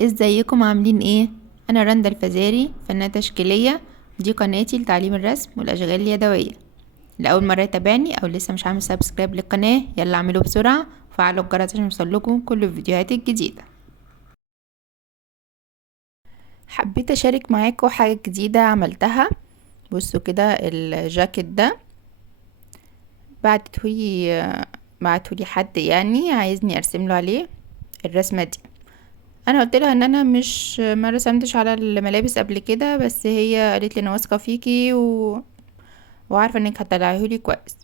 ازيكم عاملين ايه؟ انا رندا الفزاري، فنانة تشكيلية. دي قناتي لتعليم الرسم والاشغال اليدوية. لاول مرة يتابعني او لسه مش عامل سبسكرايب للقناة، يلا اعملوا بسرعة وفعلوا الجرس عشان يوصلكم كل الفيديوهات الجديدة. حبيت اشارك معاكم حاجة جديدة عملتها. بصوا كده الجاكيت ده بعتهولي حد يعني عايزني ارسم له عليه الرسمة دي. انا قلت لها ان انا مش ما رسمتش على الملابس قبل كده، بس هي قالت لي انا واثقه فيكي وعارفه انك هتطلعيهولي كويس.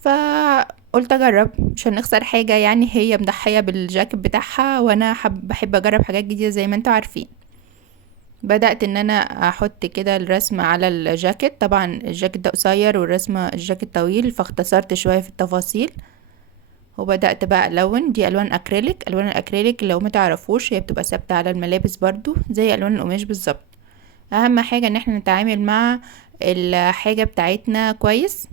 فقلت اجرب، مش هنخسر حاجه يعني. هي مضحيه بالجاكيت بتاعها وانا بحب اجرب حاجات جديده زي ما انتوا عارفين. بدأت ان انا احط كده الرسمة على الجاكيت. طبعا الجاكيت ده قصير والرسمة الجاكيت طويل، فاختصرت شوية في التفاصيل وبدأت بقى ألون. دي ألوان أكريليك. ألوان الأكريليك لو ما تعرفوش هي بتبقى ثابتة على الملابس برضو زي ألوان القماش بالظبط. أهم حاجة إن احنا نتعامل مع الحاجة بتاعتنا كويس.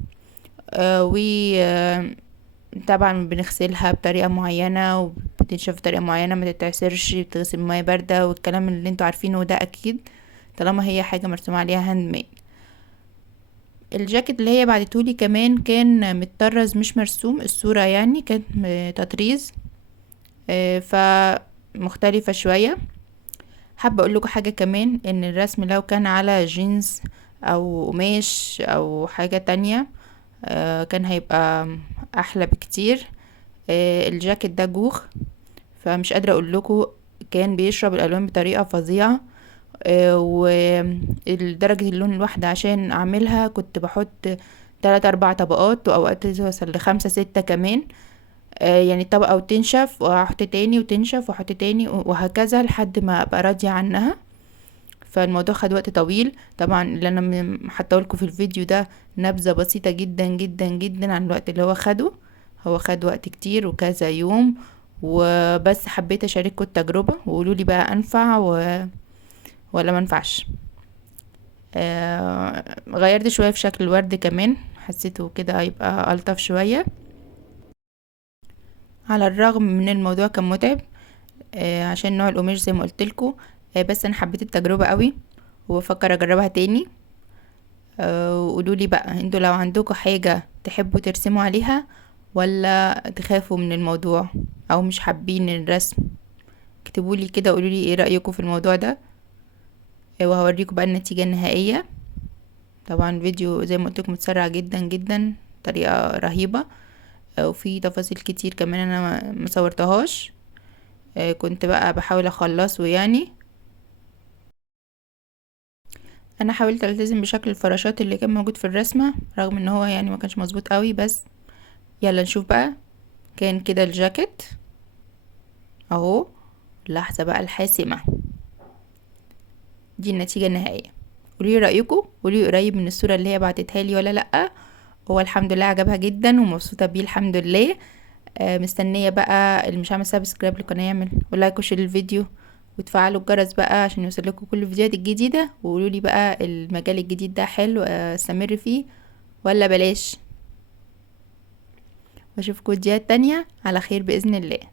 طبعا بنغسلها بطريقة معينة وبتنشف بطريقة معينة، ما تتعسرش، بتغسل بمية باردة والكلام اللي انتوا عارفينه ده أكيد طالما هي حاجة مرسوم عليها هاند ميد. الجاكيت اللي هي بعتتهولي كمان كان متطرز مش مرسوم، الصورة يعني كانت تطريز. فمختلفة شوية. حابة اقول لكم حاجة كمان، ان الرسم لو كان على جينز او قماش او حاجة تانية كان هيبقى احلى بكتير. الجاكيت ده جوخ، فمش قادرة اقول لكم كان بيشرب الالوان بطريقة فظيعة. ودرجة اللون الواحدة عشان اعملها كنت بحط 3 4 طبقات، واوقات توصل ل5 6 كمان. يعني طبقة وتنشف واحط تاني وتنشف واحط تاني وهكذا لحد ما ابقى راضية عنها. فالموضوع خد وقت طويل. طبعا اللي انا حطاهولكوا في الفيديو ده نبذة بسيطة جدا جدا جدا عن الوقت اللي هو خده. هو خد وقت كتير وكذا يوم، وبس حبيت اشارككم التجربة وقولوا لي بقى انفع ولا ما انفعش. غيرت شوية في شكل الورد كمان، حسيته كده هيبقى الطف شوية. على الرغم من الموضوع كان متعب عشان نوع القماش زي ما قلتلكوا. بس انا حبيت التجربة قوي وبفكر اجربها تاني. وقولوا لي بقى انتوا لو عندكم حاجة تحبوا ترسموا عليها ولا تخافوا من الموضوع او مش حابين الرسم. اكتبوا لي كده، قولوا لي ايه رأيكم في الموضوع ده. وهوريكم بقى النتيجة النهائية. طبعا الفيديو زي ما قلت لكم متسرع جدا جدا طريقة رهيبة. وفي تفاصيل كتير كمان انا ما صورتهاش. كنت بقى بحاول اخلصه يعني. انا حاولت التزم بشكل الفراشات اللي كان موجود في الرسمة، رغم ان هو يعني ما كانش مظبوط قوي. بس يلا نشوف بقى. كان كده الجاكيت اهو. اللحظة بقى الحاسمة، دي النتيجة النهائية. قولي رأيكم، قولي قريب من الصورة اللي هي بعتتها لي ولا لأ. هو الحمد لله عجبها جدا ومبسوطة بيه الحمد لله. مستنية بقى اللي مش عامل سبسكرايب للقناة يعمل ولايك وشير الفيديو وتفعلوا الجرس بقى عشان يوصلكوا كل الفيديوهات الجديدة. وقولوا لي بقى المجال الجديد ده حلو استمر فيه ولا بلاش. واشوفكم فيديوهات تانية على خير بإذن الله.